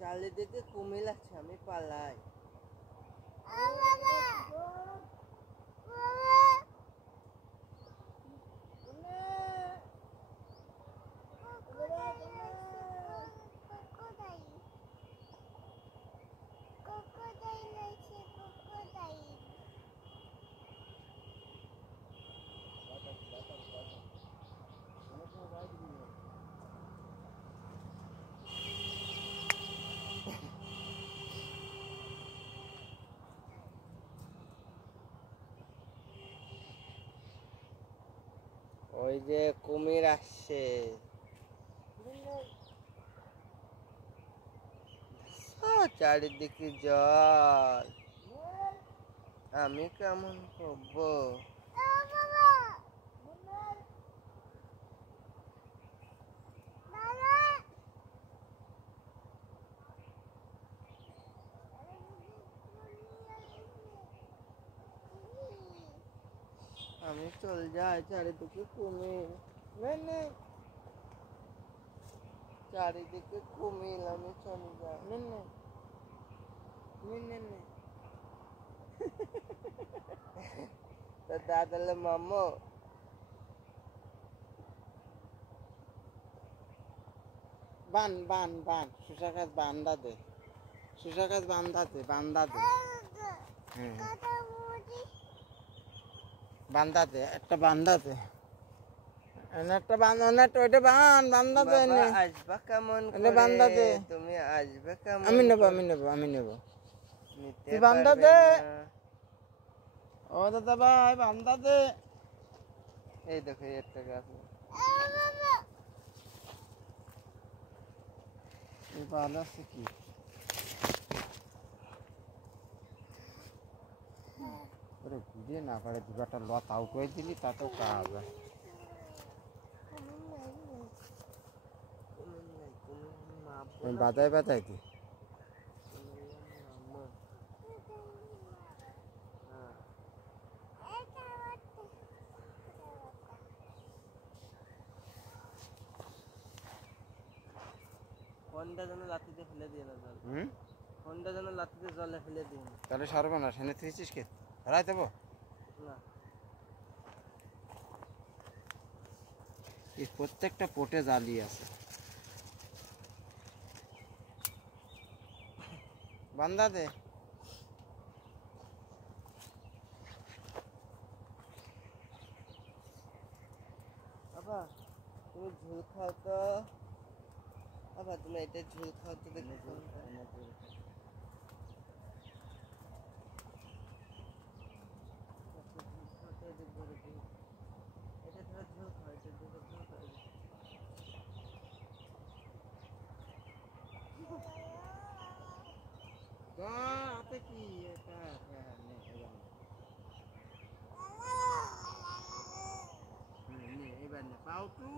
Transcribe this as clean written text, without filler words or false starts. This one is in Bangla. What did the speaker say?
চারিদিকে কুমির আছে, আমি পালাই। ওই যে কুমির আসছে, চারিদিকে জল, আমি কেমন করবো? আমি চল যাই, চারিদিকে কুমির, চারিদিকে কুমির, আমি চলে যাই। তো দাদালে মামো বান বান বান শসা গাছ বান্দা দে, শসা গাছ বান্দা দে, বান্দা দে, বান্দা দে, একটা বান্দা দে, একটা বান্দা, ওইটা বান্দা দে। আসবা কেমন করে বান্দা দে, তুমি আসবে কেমন? আমি নেবো, আমি নেবো, আমি নেবো, তুই বান্দা দে। ও দাদা ভাই বান্দা দে। এই দেখো একটা গাছ, ভালো আছে কি? ওরে ঘুরিয়ে না পারে দুটা লতাও করে দিলি, তাতেও কাজ। বাদায় বাদায় দি ফোনটা যেন লাঠিতে ফেলে দিয়ে না জল, ফোনটা যেন লাঠিতে জলে ফেলে দিয়ে না, তাহলে সর্বনাশ। এনে থুইছিস কে? ধরাই দেবো না। এই প্রত্যেকটা পোটে জালি আছে। বান্দা দে। বাবা তুমি ঝোল খাও তো, বাবা তুমি এটা ঝোল খাও তো, দেখি এটা ধরো ঝোল খাও, এটা ধরো ঝোল খাও। হাতে কি এটা? এবার না পাও টু